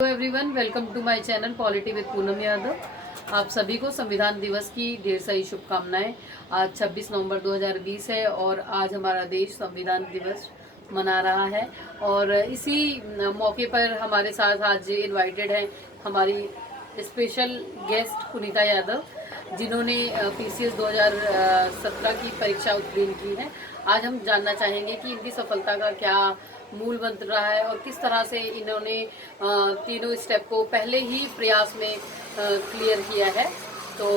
Hello everyone, welcome to my channel polity with Poonam Yadav. आप सभी को संविधान दिवस की ढेर सारी शुभकामनाएं। आज 26 नवंबर 2020 है और आज हमारा देश संविधान दिवस मना रहा है। और इसी मौके पर हमारे साथ आज इनवाइटेड हैं हमारी स्पेशल गेस्ट पुनीता यादव, जिन्होंने पीसीएस 2017 की परीक्षा उत्तीर्ण की है। आज हम जानना चाहेंगे कि इनकी सफलता का क्या मूल मंत्र रहा है और किस तरह से इन्होंने तीनों स्टेप को पहले ही प्रयास में क्लियर किया है। तो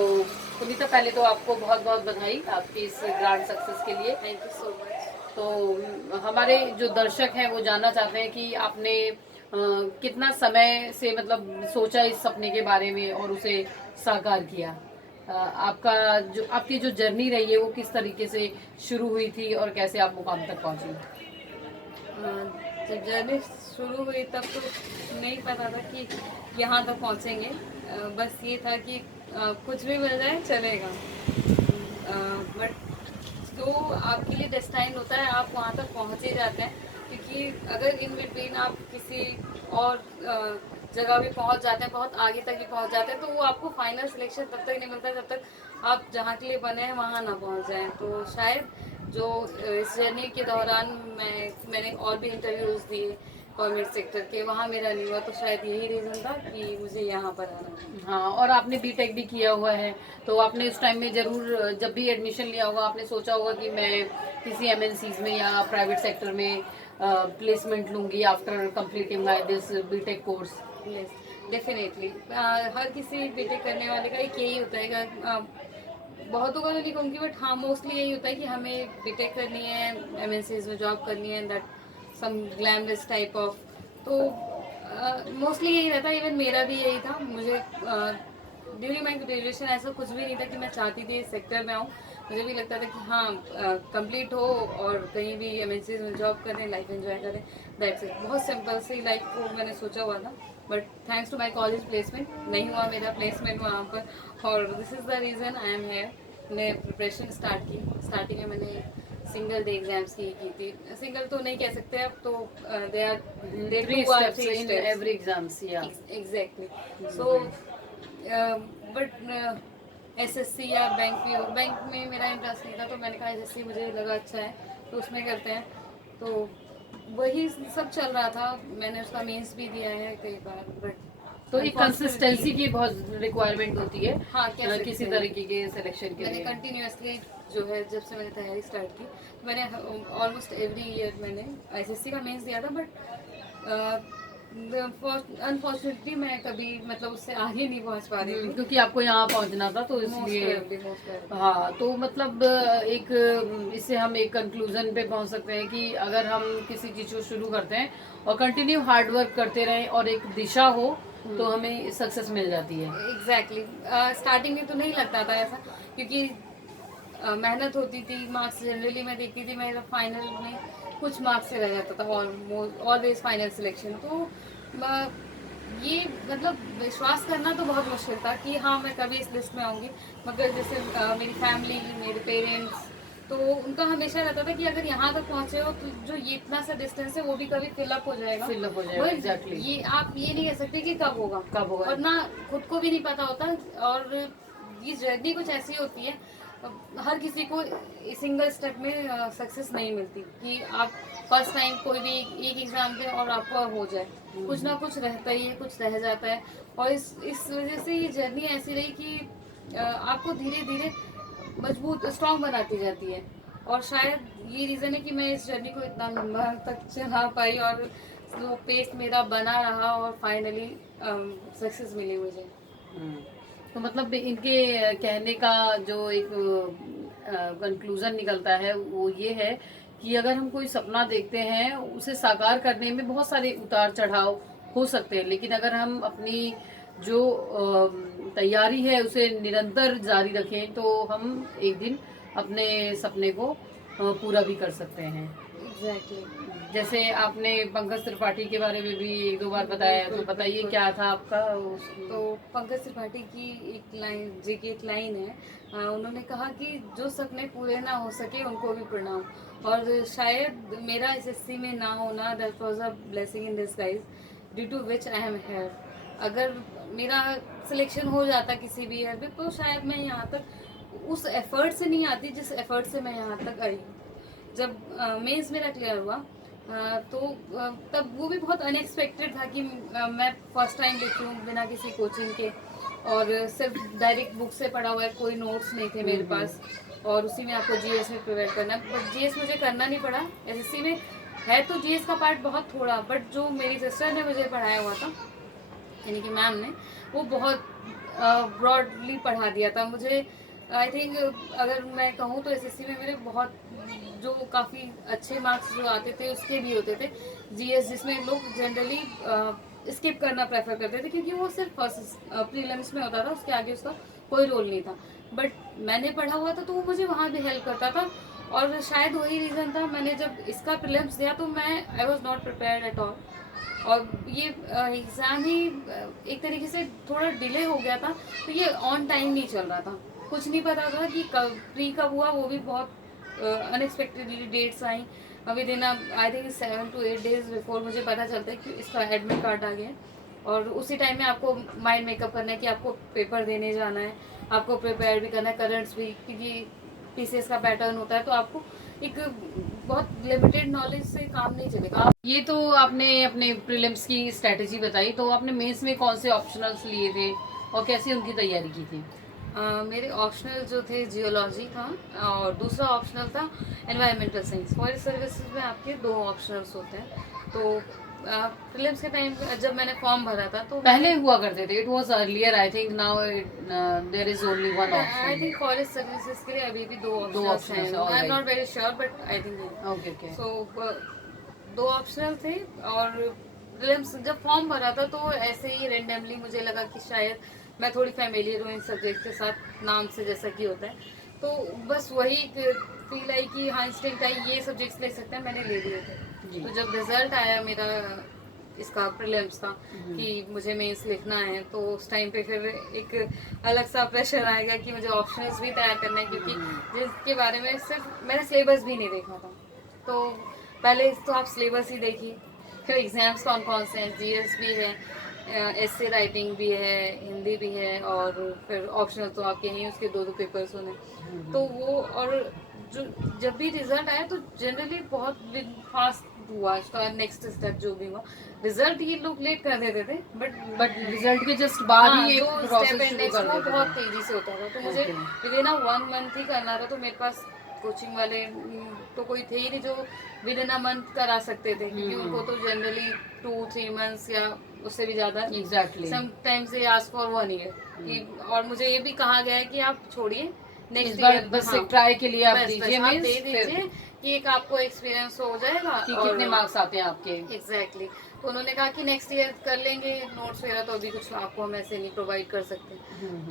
पुनीता, पहले तो आपको बहुत बहुत बधाई आपकी इस ग्रैंड सक्सेस के लिए। Thank you so much. तो हमारे जो दर्शक हैं वो जानना चाहते हैं कि आपने कितना समय से मतलब सोचा इस सपने के बारे में और उसे साकार किया। आपका जो आपकी जो जर्नी रही है वो किस तरीके से शुरू हुई थी और कैसे आप मुकाम तक पहुंची। जब जर्नी शुरू हुई तब तो नहीं पता था कि यहाँ तक पहुँचेंगे। बस ये था कि कुछ भी मिल जाए चलेगा। बट जो आपके लिए डेस्टाइन होता है आप वहाँ तक पहुँच ही जाते हैं, क्योंकि अगर इन बिटवीन आप किसी और जगह भी पहुँच जाते हैं, बहुत आगे तक भी पहुँच जाते हैं, तो वो आपको फाइनल सिलेक्शन तब तक नहीं मिलता जब तक आप जहाँ के लिए बने हैं वहाँ ना पहुँच जाएं। तो शायद जो इस जर्नी के दौरान मैंने और भी इंटरव्यूज़ दिए गवर्नमेंट सेक्टर के, वहाँ मेरा नहीं हुआ, तो शायद यही रीज़न था कि मुझे यहाँ पर आना है। हाँ, और आपने बीटेक भी किया हुआ है, तो आपने उस टाइम में जरूर जब भी एडमिशन लिया होगा आपने सोचा होगा कि मैं किसी एमएनसीज में या प्राइवेट सेक्टर में प्लेसमेंट लूंगी after completing my this BTech course. Yes, definitely. हर किसी बीटेक करने वाले का एक यही होता है बहुतों का तो नहीं कहूँगी, बट हाँ मोस्टली यही होता है कि हमें बीटेक करनी है, एमएनसीज में जॉब करनी है, that some glamorous type of. तो मोस्टली यही रहता है। इवन मेरा भी यही था। मुझे ड्यूरिंग माई ग्रेजुएशन ऐसा कुछ भी नहीं था कि मैं चाहती थी इस सेक्टर में आऊँ। मुझे भी लगता था कि हाँ कंप्लीट हो और कहीं भी एमएनसीज में जॉब करें, लाइफ एंजॉय करें, दैट्स इट। बहुत सिंपल सी लाइफ को मैंने सोचा हुआ था। But thanks to my college placement नहीं हुआ मेरा प्लेसमेंट वहाँ पर, और this is the reason I am here. मैंने प्रिपरेशन स्टार्ट की। स्टार्टिंग में मैंने सिंगल डे एग्जाम्स की थी। सिंगल तो नहीं कह सकते अब तो, they are they three two are steps three in steps. Every exams या एग्जैक्टली। सो बट एसएससी या बैंक भी हो, बैंक में मेरा इंटरेस्ट नहीं था, तो मैंने कहा एसएससी मुझे लगा अच्छा है तो उसमें करते हैं। तो वही सब चल रहा था। मैंने उसका मेंस भी दिया है कई बार, बट तो एक कंसिस्टेंसी की बहुत रिक्वायरमेंट होती है। हाँ, कह किसी सकते हैं। तरीके के सिलेक्शन के मैंने लिए। कंटिन्यूसली जो है, जब से मैंने तैयारी स्टार्ट की, तो मैंने ऑलमोस्ट एवरी ईयर मैंने एसएससी का मेंस दिया था। बट अनफॉर्चुनेटली मैं कभी मतलब उससे आगे नहीं पहुंच पा रही थी। क्योंकि आपको यहाँ पहुँचना था तो मोस्ट इसलिए। Probably, most probably. हाँ, तो मतलब एक इससे हम एक कंक्लूजन पे पहुंच सकते हैं कि अगर हम किसी चीज़ को शुरू करते हैं और कंटिन्यू हार्ड वर्क करते रहें और एक दिशा हो तो हमें सक्सेस मिल जाती है। एग्जैक्टली। स्टार्टिंग में तो नहीं लगता था ऐसा, क्योंकि मेहनत होती थी। मार्क्स जनरली मैं देखती थी, मेरा फाइनल में कुछ मार्क्स से रह जाता था, ऑलवेज फाइनल सिलेक्शन। तो ये मतलब विश्वास करना तो बहुत मुश्किल था कि हाँ मैं कभी इस लिस्ट में आऊँगी। मगर जैसे मेरी फैमिली, मेरे पेरेंट्स, तो उनका हमेशा रहता था कि अगर यहाँ तक पहुँचे हो तो जो ये इतना सा डिस्टेंस है वो भी कभी फिलअप हो जाएगा। फिलअप हो जाएगा, एग्जैक्टली। ये आप ये नहीं कह सकते कि कब होगा, कब होगा। और ना खुद को भी नहीं पता होता। और ये जर्नी कुछ ऐसी होती है, हर किसी को सिंगल स्टेप में सक्सेस नहीं मिलती कि आप फर्स्ट टाइम कोई भी एक एग्जाम दे और आपको हो जाए। कुछ ना कुछ रहता ही है, कुछ रह जाता है। और इस वजह से ये जर्नी ऐसी रही कि आपको धीरे धीरे मजबूत, स्ट्रांग बनाती जाती है। और शायद ये रीज़न है कि मैं इस जर्नी को इतना लंबा तक चला पाई और वो पेस मेरा बना रहा और फाइनली सक्सेस मिली मुझे। तो मतलब इनके कहने का जो एक कंक्लूजन निकलता है वो ये है कि अगर हम कोई सपना देखते हैं उसे साकार करने में बहुत सारे उतार चढ़ाव हो सकते हैं, लेकिन अगर हम अपनी जो तैयारी है उसे निरंतर जारी रखें तो हम एक दिन अपने सपने को पूरा भी कर सकते हैं। एग्जैक्टली। जैसे आपने पंकज त्रिपाठी के बारे में भी एक दो बार बताया, तो बिल्कुल, बताइए बिल्कुल। क्या था आपका तो पंकज त्रिपाठी की एक लाइन, जी की एक लाइन है। उन्होंने कहा कि जो सपने पूरे ना हो सके उनको भी प्रणाम। और शायद मेरा एसएससी में ना होना, that was a blessing in disguise. Due to which I am here. अगर मेरा सिलेक्शन हो जाता किसी भी ईयर में तो शायद मैं यहाँ तक उस एफर्ट से नहीं आती जिस एफर्ट से मैं यहाँ तक आई हूँ। जब मेंस मेरा क्लियर हुआ तो तब वो भी बहुत अनएक्सपेक्टेड था कि मैं फर्स्ट टाइम लिखी हूँ बिना किसी कोचिंग के, और सिर्फ डायरेक्ट बुक से पढ़ा हुआ है, कोई नोट्स नहीं थे मेरे पास, और उसी में आपको जीएस में प्रिपेयर करना है। बट जीएस मुझे करना नहीं पड़ा, एसएससी में है तो जीएस का पार्ट बहुत थोड़ा, बट जो मेरी सिस्टर ने मुझे पढ़ाया हुआ था, यानी कि मैम ने, वो बहुत ब्रॉडली पढ़ा दिया था मुझे। आई थिंक अगर मैं कहूँ तो एसएससी में मेरे बहुत जो काफ़ी अच्छे मार्क्स जो आते थे उसके भी होते थे जीएस, जिसमें लोग जनरली स्किप करना प्रेफर करते थे क्योंकि वो सिर्फ फर्स्ट प्रीलिम्स में होता था, उसके आगे उसका कोई रोल नहीं था। बट मैंने पढ़ा हुआ था तो वो मुझे वहाँ भी हेल्प करता था, और शायद वही रीज़न था, मैंने जब इसका प्रीलिम्स दिया तो मैं I was not prepared at all, और ये एग्ज़ाम ही एक तरीके से थोड़ा डिले हो गया था, तो ये ऑन टाइम नहीं चल रहा था, कुछ नहीं पता था कि कब प्री कब हुआ, वो भी बहुत unexpectedly dates I with in I think 7 to 8 days before मुझे पता चलता है कि इसका एडमिट कार्ड आ गया है, और उसी टाइम में आपको माइंड मेकअप करना है कि आपको पेपर देने जाना है, आपको प्रिपेयर भी करना है, करंट्स भी, क्योंकि पीसीएस का पैटर्न होता है, तो आपको एक बहुत लिमिटेड नॉलेज से काम नहीं चलेगा। ये तो आपने अपने प्रीलिम्स की स्ट्रेटेजी बताई, तो आपने मेंस में कौन से ऑप्शनल्स लिए थे और कैसे उनकी तैयारी की थी? मेरे ऑप्शनल जो थे जियोलॉजी था, और दूसरा ऑप्शनल था एनवायरमेंटल साइंस। फॉरेस्ट सर्विसेज में आपके 2 ऑप्शनल्स होते हैं, तो प्रीलिम्स के टाइम जब मैंने फॉर्म भरा था तो पहले हुआ करते थे, it was earlier, I think now there is only one I option. Think forest services के लिए अभी भी 2 दो ऑप्शनल्स options हैं, है, all I am right. Not very sure but I think okay okay. So 2 optional थे, और prelims जब फॉर्म भरा था तो ऐसे ही रेंडमली मुझे लगा कि शायद मैं थोड़ी फैमिलियर हूँ इन सब्जेक्ट के साथ, नाम से जैसा कि होता है, तो बस वही फील आई कि हाँ इंस्टिंक्ट आई ये सब्जेक्ट्स ले सकते हैं, मैंने ले लिए थे। जी। तो जब रिजल्ट आया मेरा इसका प्रीलिम्स का कि मुझे मेंस लिखना है, तो उस टाइम पे फिर एक अलग सा प्रेशर आएगा कि मुझे ऑप्शंस भी तैयार करना है, क्योंकि जिसके बारे में सिर्फ मैंने सिलेबस भी नहीं देखा था। तो पहले तो आप सिलेबस ही देखिए, फिर एग्जाम्स कौन कौन से हैं, जीएस भी है, एसे राइटिंग भी है, हिंदी भी है, और फिर ऑप्शनल तो आपके हैं उसके 2 पेपर्स होने, तो वो, और जो जब भी रिजल्ट आया तो जनरली बहुत फास्ट हुआ इसका नेक्स्ट स्टेप जो भी हुआ। रिजल्ट ये लोग लेट कर देते थे, बट रिजल्ट के जस्ट बाद ही जो एक स्टेप प्रोसेस एंड शुरू नेक्स्ट कर वो देते बहुत थे। तेजी से होता था, तो मुझे विद इन 1 month ही करना था, तो मेरे पास कोचिंग वाले तो कोई थे ही नहीं जो विद इन अ मंथ करा सकते थे, क्योंकि उनको तो जनरली 2-3 months या उससे भी ज्यादा, exactly. Sometimes they ask for 1 year कि, और मुझे ये भी कहा गया है कि आप छोड़िए इस नेक्स्ट बार ईयर, बस एक ट्राई के लिए आप दीजिए, आप मींस दे फिर दीजिए कि एक आपको एक्सपीरियंस हो जाएगा कि और कितने मार्क्स आते हैं आपके। एग्जैक्टली तो उन्होंने कहा कि नेक्स्ट ईयर कर लेंगे नोट्स वगैरह, तो अभी कुछ आपको हम ऐसे नहीं प्रोवाइड कर सकते।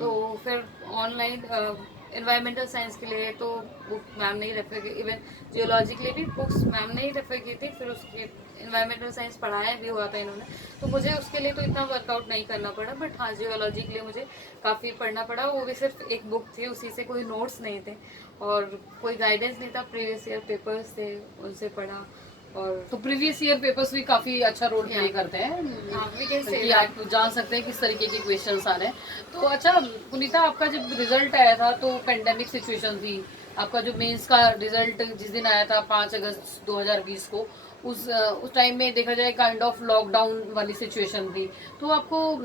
तो फिर ऑनलाइन एनवायरमेंटल साइंस के लिए तो बुक मैम ने ही रेफर की, इवन जियोलॉजी के लिए भी बुक्स मैम ने ही रेफर की थी, फिर उसके एनवायरमेंटल साइंस पढ़ाया भी हुआ था इन्होंने, तो मुझे उसके लिए तो इतना वर्कआउट नहीं करना पड़ा। बट हाँ जियोलॉजी के लिए मुझे काफ़ी पढ़ना पड़ा, वो भी सिर्फ एक बुक थी, उसी से कोई नोट्स नहीं थे और कोई गाइडेंस नहीं था, प्रीवियस ईयर पेपर्स थे उनसे पढ़ा। और तो प्रीवियस ईयर पेपर्स भी काफी अच्छा रोल प्ले करते हैं, we can say कि that. आप जान सकते हैं किस तरीके के क्वेश्चंस आ रहे हैं। तो अच्छा पुनीता, आपका जब रिजल्ट आया था तो पेंडेमिक सिचुएशन थी, आपका जो मेंस का रिजल्ट जिस दिन आया था 5 अगस्त 2020 को, उस टाइम में देखा जाए काइंड ऑफ लॉकडाउन वाली सिचुएशन थी, तो आपको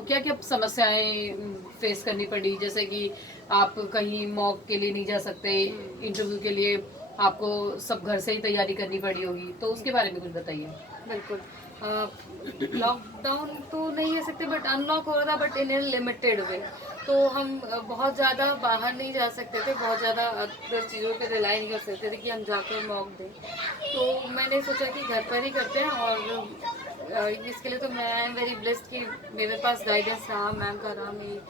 क्या क्या समस्याएं फेस करनी पड़ी? जैसे कि आप कहीं मॉक के लिए नहीं जा सकते, इंटरव्यू के लिए आपको सब घर से ही तैयारी करनी पड़ी होगी, तो उसके बारे में कुछ बताइए। बिल्कुल लॉकडाउन तो नहीं कह सकते, बट अनलॉक हो रहा था, but in A limited way. तो हम बहुत ज़्यादा बाहर नहीं जा सकते थे, बहुत ज़्यादा अदर चीज़ों पे रिलाई नहीं कर सकते थे कि हम जाकर मॉक दें। तो मैंने सोचा कि घर पर ही करते हैं, और इसके लिए तो मैं आई एम वेरी ब्लेस्ड कि मेरे पास गाइडेंस रहा, मैम का रहा, मेरी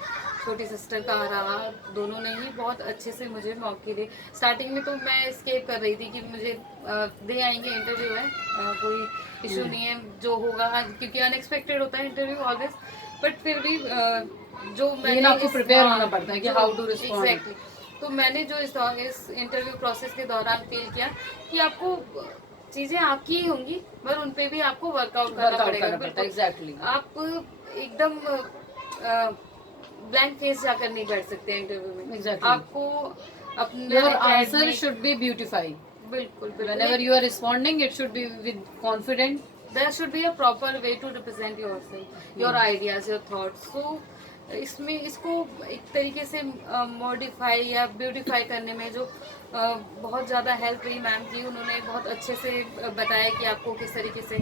छोटी सिस्टर का रहा, दोनों ने ही बहुत अच्छे से मुझे मौके दिए। स्टार्टिंग में तो मैं स्केप कर रही थी कि मुझे दे आएंगे, इंटरव्यू है, कोई इशू नहीं है, जो होगा, क्योंकि अनएक्सपेक्टेड होता है इंटरव्यू ऑलवेज, बट फिर भी जो मैंने आपको प्रिपेयर होना पड़ता है कि हाउ टू रिस्पॉन्ड। एग्जैक्टली तो मैंने जो इस इंटरव्यू प्रोसेस के दौरान फील किया कि आपको चीजें आपकी ही होंगी, पर उन पे भी आपको वर्कआउट करना पड़ेगा। बिल्कुल एग्जैक्टली। आप एकदम ब्लैंक फेस जाकर नहीं बैठ सकते इंटरव्यू में। Exactly. आपको अपना your answer academic- should be beautified. बिल्कुल Whenever बिल्कुल you are responding, it should be with confident. there should be a proper way to represent yourself, your ideas, your thoughts. So इसमें इसको एक तरीके से मॉडिफाई या ब्यूटीफाई करने में जो बहुत ज़्यादा हेल्प रही मैम की, उन्होंने बहुत अच्छे से बताया कि आपको किस तरीके से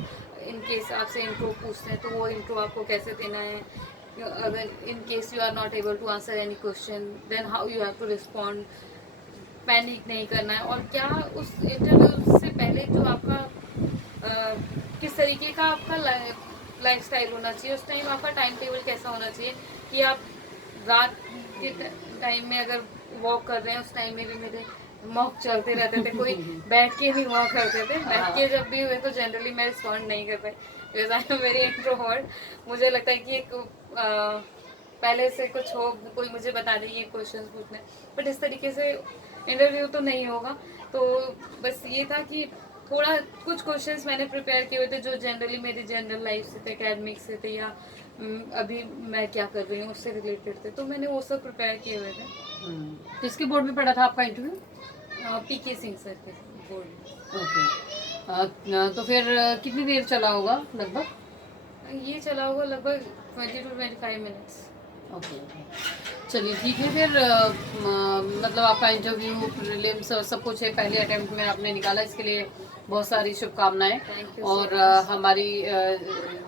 इन केस आपसे इंट्रो पूछते हैं तो वो इंट्रो आपको कैसे देना है, अगर in case you are not able to answer any question then how you have to respond, panic नहीं करना है, और क्या उस इंटरव्यू से पहले जो आपका किस तरीके का आपका लाइफस्टाइल होना चाहिए, उस टाइम आपका टाइम टेबल कैसा होना चाहिए कि आप रात के टाइम में अगर वॉक कर रहे हैं, उस टाइम में भी मेरे मॉक चलते रहते थे, कोई बैठ के नहीं हुआ करते थे। बैठ के जब भी हुए तो जनरली मैं रिस्पॉन्ड नहीं कर पाई, because I am very introvert. मुझे लगता है कि एक पहले से कुछ हो, कोई मुझे बता दे ये क्वेश्चन पूछने, बट इस तरीके से इंटरव्यू तो नहीं होगा। तो बस ये था कि थोड़ा कुछ क्वेश्चंस मैंने प्रिपेयर किए हुए थे जो जनरली मेरी जनरल लाइफ से थे, एकेडमिक से थे, या अभी मैं क्या कर रही हूँ उससे रिलेटेड थे, तो मैंने वो सब प्रिपेयर किए हुए थे। किसके बोर्ड में पड़ा था आपका इंटरव्यू? पीके सिंह सर के बोर्ड। ओके। तो फिर कितनी देर चला होगा लगभग? ये चला होगा लगभग 20 to 25 मिनट्स। ओके। चलिए ठीक है फिर। मतलब आपका इंटरव्यू प्रीलिम्स सब कुछ है, पहले अटेम्प्ट में आपने निकाला, इसके लिए बहुत सारी शुभकामनाएं। Thank you और so much. हमारी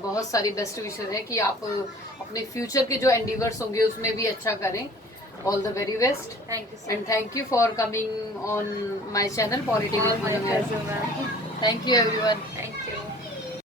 बहुत सारी बेस्ट विशेस है कि आप अपने फ्यूचर के जो एंडीवर्स होंगे उसमें भी अच्छा करें। All the very best thank you and thank you for coming on my channel positive. Sir. Thank you everyone. Thank you.